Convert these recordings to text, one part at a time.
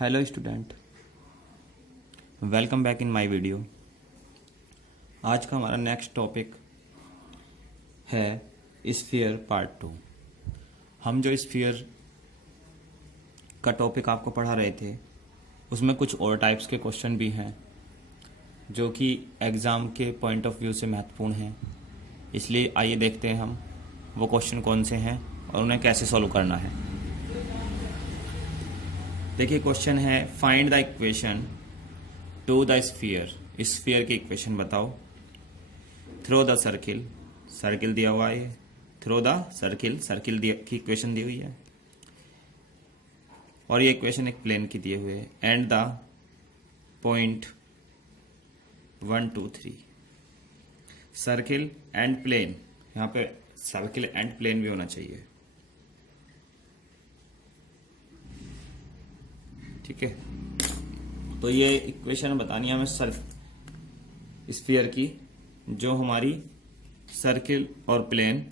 Hello student, welcome back in my video. आज का हमारा नेक्स्ट टॉपिक है स्फीयर पार्ट 2। हम जो स्फीयर का टॉपिक आपको पढ़ा रहे थे उसमें कुछ और टाइप्स के क्वेश्चन भी हैं जो कि एग्ज़ाम के पॉइंट ऑफ व्यू से महत्वपूर्ण हैं। इसलिए आइए देखते हैं हम वो क्वेश्चन कौन से हैं और उन्हें कैसे सॉल्व करना है। देखिए क्वेश्चन है, find the equation two the sphere. Sphere की इक्वेशन बताओ। थ्रो द सर्किल, सर्किल दिया हुआ है। थ्रो द सर्किल, सर्किल की इक्वेशन दी हुई है और ये इक्वेशन एक प्लेन की दिए हुए है। And the point 1 2 3। Circle and plane, यहाँ पे सर्किल एंड प्लेन भी होना चाहिए। ठीक है, तो ये इक्वेशन बतानी है हमें स्फीयर की, जो हमारी सर्किल और प्लेन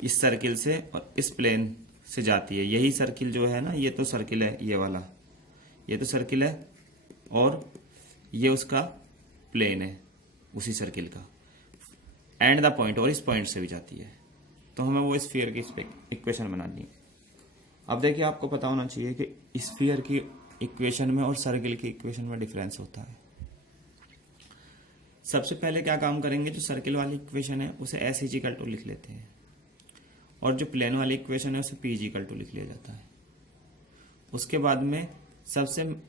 इस सर्किल से और इस प्लेन से जाती है। यही सर्किल जो है ना, ये तो सर्किल है, ये वाला ये तो सर्किल है और ये उसका प्लेन है उसी सर्किल का। एंड द पॉइंट, और इस पॉइंट से भी जाती है। तो हमें वो स्फीयर की इक्वेशन बनानी है। अब देखिए, आपको पता होना चाहिए कि स्फीयर की इक्वेशन में और सर्किल की इक्वेशन में डिफरेंस होता है। सबसे पहले क्या काम करेंगे, जो सर्किल वाली इक्वेशन है उसे एस इजिकल टू लिख लेते हैं और जो प्लेन वाली इक्वेशन है उसे पी इजिकल टू लिख लिया जाता है। उसके बाद में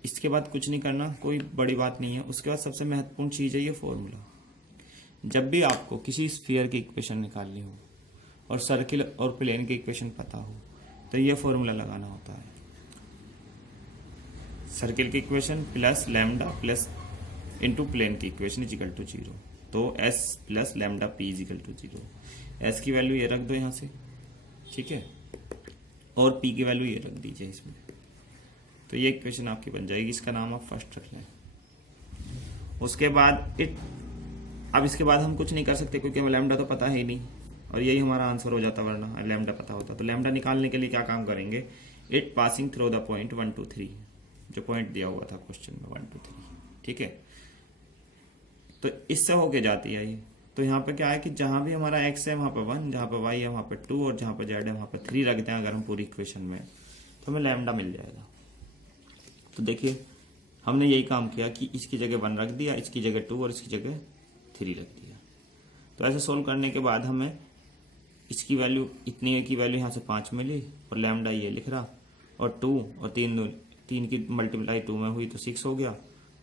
इसके बाद कुछ नहीं करना, कोई बड़ी बात नहीं है। उसके बाद सबसे महत्वपूर्ण चीज है ये फॉर्मूला। जब भी आपको किसी स्फीयर की इक्वेशन निकालनी हो और सर्किल और प्लेन की इक्वेशन पता हो तो ये फॉर्मूला लगाना होता है। सर्किल की equation plus lambda plus into plane की इक्वेशन इजिकल टू 0। तो S plus lambda P equal to 0। S की वैल्यू ये रख दो यहां से, ठीक है, और पी की वैल्यू ये रख दीजिए इसमें। तो ये इक्वेशन आपकी बन जाएगी। इसका नाम आप फर्स्ट रख लें। उसके बाद अब इसके बाद हम कुछ नहीं कर सकते क्योंकि हमें लैम्डा तो पता है ही नहीं और यही हमारा आंसर हो जाता, वरना लैम्डा पता होता। तो लैम्डा निकालने के लिए क्या काम करेंगे, it passing through the point 1 2 3, जो पॉइंट दिया हुआ था क्वेश्चन में 1 2 3, ठीक है। तो इससे होके जाती है ये। तो यहाँ पे क्या है कि जहां भी हमारा x है वहां पे 1, जहां पे y है वहां पे 2 और जहां पे z है वहां पे 3 रखते हैं अगर हम पूरी इक्वेशन में, तो हमें लैम्डा मिल जाएगा। तो देखिए, हमने यही काम किया कि इसकी जगह 1 रख दिया, इसकी जगह 2 और इसकी जगह 3 रख दिया। तो ऐसे सोल्व करने के बाद हमें इसकी वैल्यू, इतनी की वैल्यू यहाँ से 5 मिली और लैम्डा ये लिख रहा, और 2 और 3 की मल्टीप्लाई 2 में हुई तो 6 हो गया,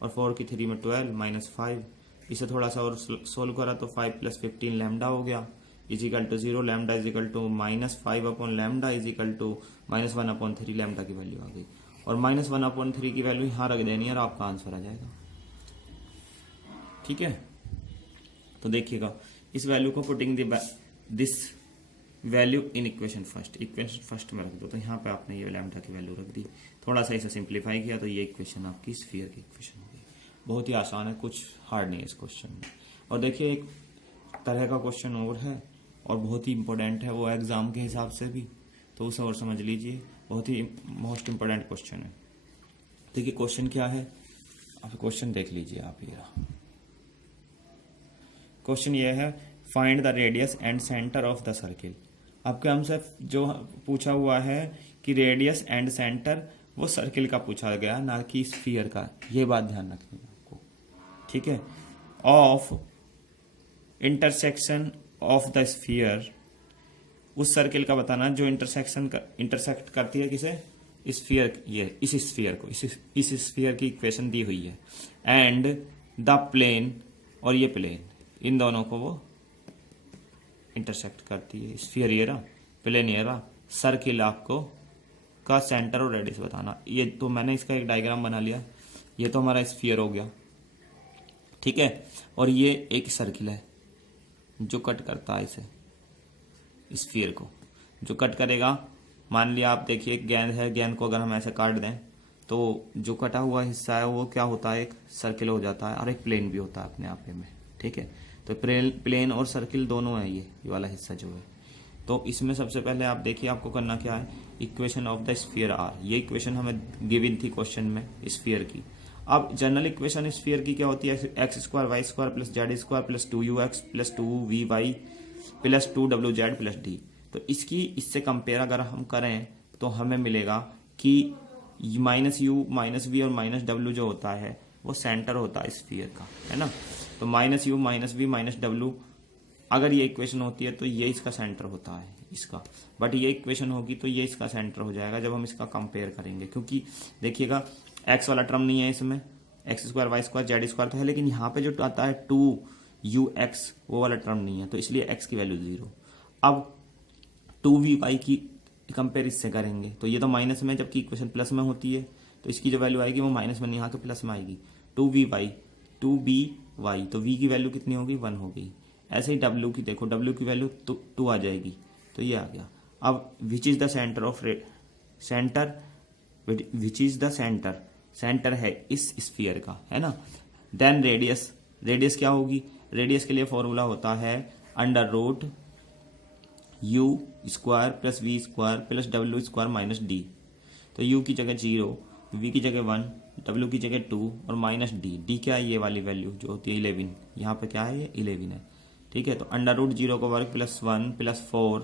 और 4 की 3 में 12 माइनस 5। इसे थोड़ा सा और सोल्व करा तो 5 + 15 लैम्डा हो गया equal to 0। Lambda equal to -5 upon lambda equal to -1/3 lambda की वैल्यू आ गई। और -1/3 की वैल्यू यहाँ रख देनी है और आपका आंसर आ जाएगा। ठीक है, तो देखिएगा, इस वैल्यू को putting this value in equation first में रख दो। तो यहाँ पे आपने ये लैम्डा की वैल्यू रख दी, थोड़ा सा इसे सिंप्लीफाई किया तो ये इक्वेशन आपकी स्फीयर की इक्वेशन हो गई। बहुत ही आसान है, कुछ हार्ड नहीं है इस क्वेश्चन में। और देखिए, एक तरह का क्वेश्चन और है और बहुत ही इंपॉर्टेंट है वो एग्जाम के हिसाब से भी, तो उसे और समझ लीजिए। बहुत ही मोस्ट इंपॉर्टेंट क्वेश्चन है। देखिए क्वेश्चन क्या है, आप क्वेश्चन देख लीजिए आप। ये क्वेश्चन ये है, find the radius and centre of the circle. आपके हमसे जो पूछा हुआ है कि रेडियस एंड सेंटर, वो सर्किल का पूछा गया, ना कि स्फीयर का। ये बात ध्यान रखनी है आपको, ठीक है। Of intersection of the sphere, उस सर्किल का बताना जो इंटरसेक्ट करती है किसे, स्फीयर, ये इस स्फीयर को, इस स्फीयर की इक्वेशन दी हुई है। एंड द प्लेन, और ये प्लेन, इन दोनों को वो इंटरसेक्ट करती है। स्फीयर ये रहा, प्लेन ये रहा, सर्किल आपको का सेंटर और रेडियस बताना। ये तो मैंने इसका एक डायग्राम बना लिया। ये तो हमारा स्फीयर हो गया, ठीक है, और ये एक सर्किल है जो कट करता है इसे, स्फीयर को जो कट करेगा। मान लिया आप देखिए, गेंद है, गेंद को अगर हम ऐसे काट दें तो जो कटा हुआ हिस्सा है वो क्या होता है, एक सर्किल हो जाता है और एक प्लेन भी होता है अपने आप में, ठीक है। तो प्लेन और सर्किल दोनों है ये वाला हिस्सा जो है। तो इसमें सबसे पहले आप देखिए आपको करना क्या है, equation of the sphere R, ये इक्वेशन हमें गिवन थी क्वेश्चन में स्फीयर की। अब जनरल इक्वेशन स्फीयर की क्या होती है, X square Y square plus Z square plus 2ux plus 2vy plus 2wz plus D. तो इसकी इससे कंपेयर अगर हम करें तो हमें मिलेगा कि माइनस यू माइनस वी और माइनस डब्ल्यू जो होता है वो सेंटर होता है स्फीयर का, है ना। तो minus U minus V minus W अगर ये इक्वेशन होती है तो ये इसका सेंटर होता है इसका, बट ये इक्वेशन होगी तो ये इसका सेंटर हो जाएगा जब हम इसका कंपेयर करेंगे, क्योंकि देखिएगा एक्स वाला टर्म नहीं है इसमें, X square Y square Z square तो है, लेकिन यहाँ पे जो आता है 2ux वो वाला टर्म नहीं है, तो इसलिए एक्स की वैल्यू 0। अब 2vy की कंपेयर इससे करेंगे तो ये तो माइनस में, जबकि इक्वेशन प्लस में होती है, तो इसकी जो वैल्यू आएगी वो माइनस में नहीं आके प्लस में आएगी। 2vy तो v की वैल्यू कितनी होगी 1 हो गई। ऐसे ही w की देखो, w की वैल्यू 2 आ जाएगी, तो ये आ गया। अब which is the centre of centre, which is the centre, centre है इस स्फीयर का, है ना। देन रेडियस, रेडियस क्या होगी, रेडियस के लिए फॉर्मूला होता है under root u square plus V square plus W square minus D. तो u की जगह 0, v की जगह 1, w की जगह 2 और माइनस डी। डी क्या है, ये वाली वैल्यू जो होती है 11, यहाँ पे क्या है ये 11 है, ठीक है। तो अंडर रूट 0 का वर्ग प्लस 1 प्लस 4,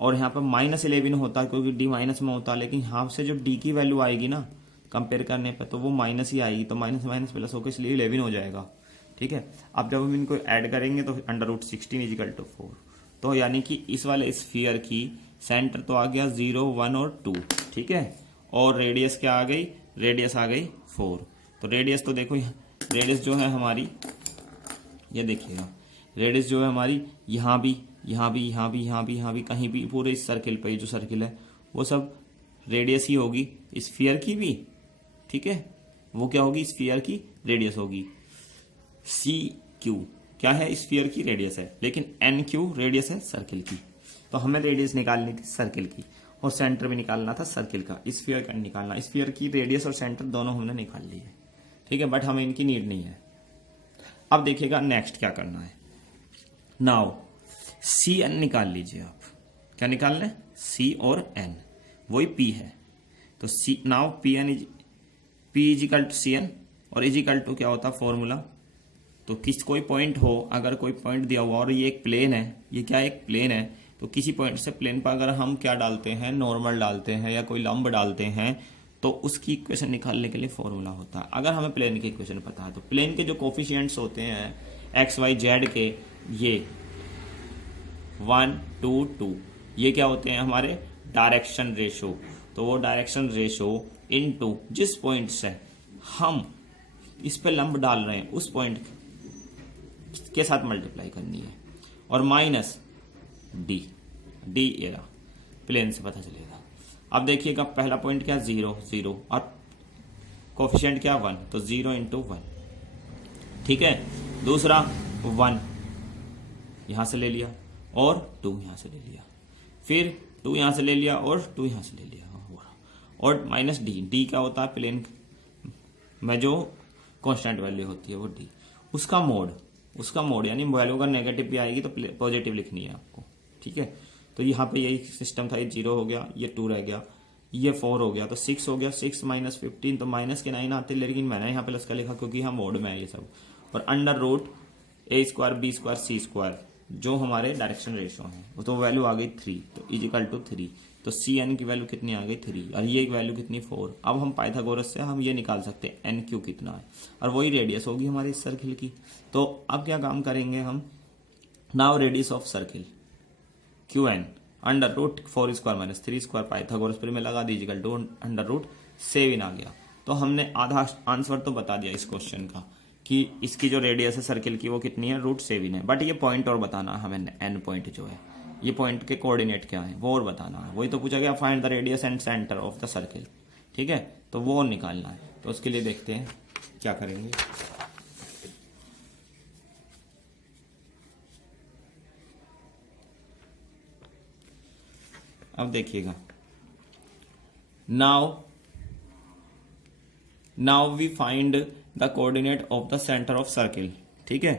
और यहाँ पर माइनस 11 होता है क्योंकि डी माइनस में होता है, लेकिन यहाँ से जो डी की वैल्यू आएगी ना कंपेयर करने पर तो वो माइनस ही आएगी, तो माइनस माइनस प्लस होकर इसलिए 11 हो जाएगा, ठीक है। अब जब हम इनको ऐड करेंगे तो अंडर रूट 16 इजिकल टू 4, तो यानी कि इस वाले स्फीयर की सेंटर तो आ गया 0, 1 और 2, ठीक है। और रेडियस क्या आ गई, रेडियस आ गई 4। तो रेडियस तो देखो, रेडियस जो है हमारी, ये देखिएगा रेडियस जो है हमारी यहाँ भी यहाँ भी यहाँ भी यहाँ भी यहाँ भी कहीं भी पूरे इस सर्किल पे जो सर्किल है वो सब रेडियस ही होगी स्फीयर की भी, ठीक है। वो क्या होगी, स्फीयर की रेडियस होगी। सी क्यू क्या है, स्फीयर की रेडियस है, लेकिन एन क्यू रेडियस है सर्किल की। तो हमें रेडियस निकालनी थी सर्किल की और सेंटर भी निकालना था सर्किल का, स्फीयर का निकालना। स्फीयर की रेडियस और सेंटर दोनों हमने निकाल ली है, ठीक है, बट हमें इनकी नीड नहीं है। अब देखिएगा नेक्स्ट क्या करना है। नाउ सी एन निकाल लीजिए आप, क्या निकालना है, सी और एन, वही पी है। तो C now P N P equal to C N, और इजिकल टू क्या होता है फॉर्मूला, तो किस कोई पॉइंट हो, अगर कोई पॉइंट दिया हुआ और ये एक प्लेन है, ये क्या एक प्लेन है, तो किसी पॉइंट से प्लेन पर अगर हम क्या डालते हैं, नॉर्मल डालते हैं या कोई लंब डालते हैं, तो उसकी इक्वेशन निकालने के लिए फॉर्मूला होता है। अगर हमें प्लेन की इक्वेशन पता है तो प्लेन के जो कोफिशिएंट्स होते हैं एक्स वाई जेड के, ये 1, 2, 2, ये क्या होते हैं हमारे डायरेक्शन रेशो। तो वो डायरेक्शन रेशो इनटू जिस पॉइंट से हम इस पे लंब डाल रहे हैं उस पॉइंट के साथ मल्टीप्लाई करनी है, और माइनस डी, डी एरा प्लेन से पता चलेगा। अब देखिएगा पहला पॉइंट क्या, 0, 0 और कोफिशिएंट क्या 1, तो 0 × 1, ठीक है। दूसरा 1 यहां से ले लिया और 2 यहां से ले लिया, फिर 2 यहां से ले लिया और 2 यहां से ले लिया, और माइनस डी, डी क्या होता है प्लेन में जो कांस्टेंट वैल्यू होती है वो डी, उसका मोड यानी वैल्यू अगर नेगेटिव भी आएगी तो पॉजिटिव लिखनी है आपको, ठीक है। तो यहाँ पे यही सिस्टम था, ये 0 हो गया, ये 2 रह गया, ये 4 हो गया, तो 6 हो गया, 6 माइनस 15, तो माइनस के 9 आते, लेकिन मैंने यहाँ प्लस का लिखा क्योंकि यहाँ मोड में है ये सब। और under root a square b square c square जो हमारे डायरेक्शन रेशो है, तो वैल्यू आ गई 3, तो इजिकल टू 3, तो सी एन की वैल्यू कितनी आ गई 3, और ये वैल्यू कितनी 4। अब हम पाइथागोरस से हम ये निकाल सकते हैं एन क्यू कितना है, और वही रेडियस होगी हमारी इस सर्किल की। तो अब क्या काम करेंगे हम, now radius of circle Q N under root 4 square minus 3 square, Pythagoras पर में लगा दीजिएगा, टू अंडर रूट 7 आ गया। तो हमने आधा आंसर तो बता दिया इस क्वेश्चन का कि इसकी जो रेडियस है सर्किल की वो कितनी है, √7 है। बट ये पॉइंट और बताना है हमें, एन पॉइंट जो है, ये पॉइंट के कोऑर्डिनेट क्या है वो और बताना है। वही तो पूछा गया find the radius and centre of the circle, ठीक है, तो वो और निकालना है। तो उसके लिए देखते हैं क्या करेंगे। अब देखिएगा, now we find the coordinate of the centre of circle, ठीक है।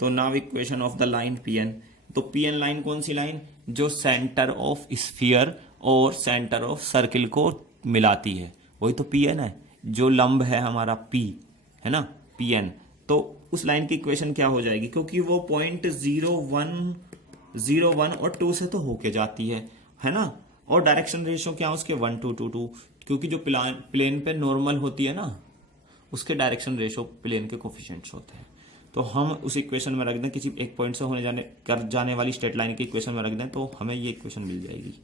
तो now equation of the line P N, तो पी एन लाइन कौन सी लाइन, जो सेंटर ऑफ स्फीयर और सेंटर ऑफ सर्किल को मिलाती है, वही तो पी एन है। जो लंब है हमारा पी, है ना, पी एन, तो उस लाइन की इक्वेशन क्या हो जाएगी, क्योंकि वो पॉइंट 0 1 और 2 से तो होके जाती है ना, और डायरेक्शन रेशियो क्या है उसके 1 2 2 2, क्योंकि जो प्लेन पे नॉर्मल होती है ना, उसके डायरेक्शन रेशियो प्लेन के कोफिशिएंट्स होते हैं। तो हम उस इक्वेशन में रख दें, किसी एक पॉइंट से जाने वाली स्ट्रेट लाइन की इक्वेशन में रख दें, तो हमें ये इक्वेशन मिल जाएगी।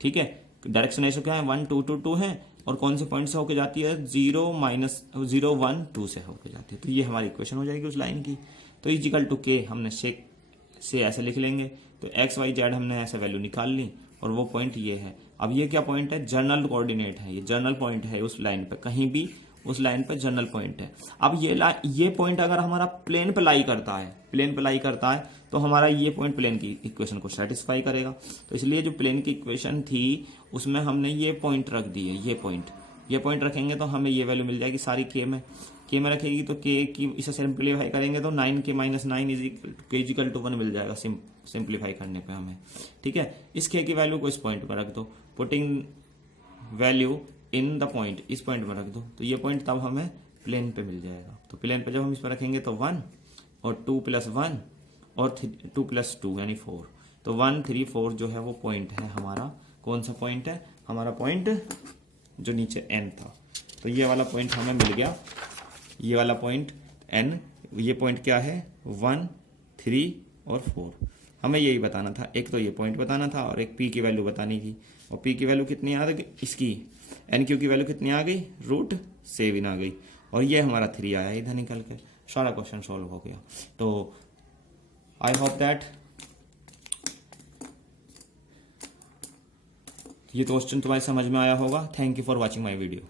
ठीक है, डायरेक्शन रेशियो क्या है, 1 2 2 2 है, और कौन से पॉइंट से होके जाती है, 0 1 2 से होके जाती है। तो ये हमारी इक्वेशन हो जाएगी उस लाइन की। तो इजिकल टू के हमने से ऐसे लिख लेंगे, तो एक्स वाई जेड हमने ऐसे वैल्यू निकाल ली, और वो पॉइंट ये है। अब ये क्या पॉइंट है, जर्नल कोऑर्डिनेट है, ये जर्नल पॉइंट है उस लाइन पे, कहीं भी उस लाइन पे जर्नल पॉइंट है। अब ये पॉइंट अगर हमारा प्लेन पे लाई करता है, तो हमारा ये पॉइंट प्लेन की इक्वेशन को सेटिस्फाई करेगा। तो इसलिए जो प्लेन की इक्वेशन थी उसमें हमने ये पॉइंट रख दिए, ये पॉइंट रखेंगे तो हमें ये वैल्यू मिल जाएगी सारी के में रखेगी, तो के की इसे सिंप्लीफाई करेंगे तो 9k - 9 इजिकल टू 1 मिल जाएगा सिंप्लीफाई करने पे हमें। ठीक है, इस के की वैल्यू को इस पॉइंट पर रख दो, putting value in the point, इस पॉइंट में रख दो, तो ये पॉइंट तब हमें प्लेन पे मिल जाएगा। तो प्लेन पे जब हम इस पर रखेंगे तो 1 और 2 + 1 और 2 + 2 यानी 4, तो 1 3 4 जो है वो पॉइंट है हमारा। कौन सा पॉइंट है हमारा, पॉइंट जो नीचे n था। तो ये वाला पॉइंट हमें मिल गया, ये वाला पॉइंट n, ये पॉइंट क्या है 1 3 और 4। हमें यही बताना था, एक तो ये पॉइंट बताना था और एक p की वैल्यू बतानी थी। और p की वैल्यू कितनी आ गई, इसकी NQ की वैल्यू कितनी आ गई, √7 आ गई, और ये हमारा 3 आया इधर निकल के। सारा क्वेश्चन सॉल्व हो गया। तो आई होप दैट ये क्वेश्चन तुम्हारी समझ में आया होगा। Thank you for watching my video.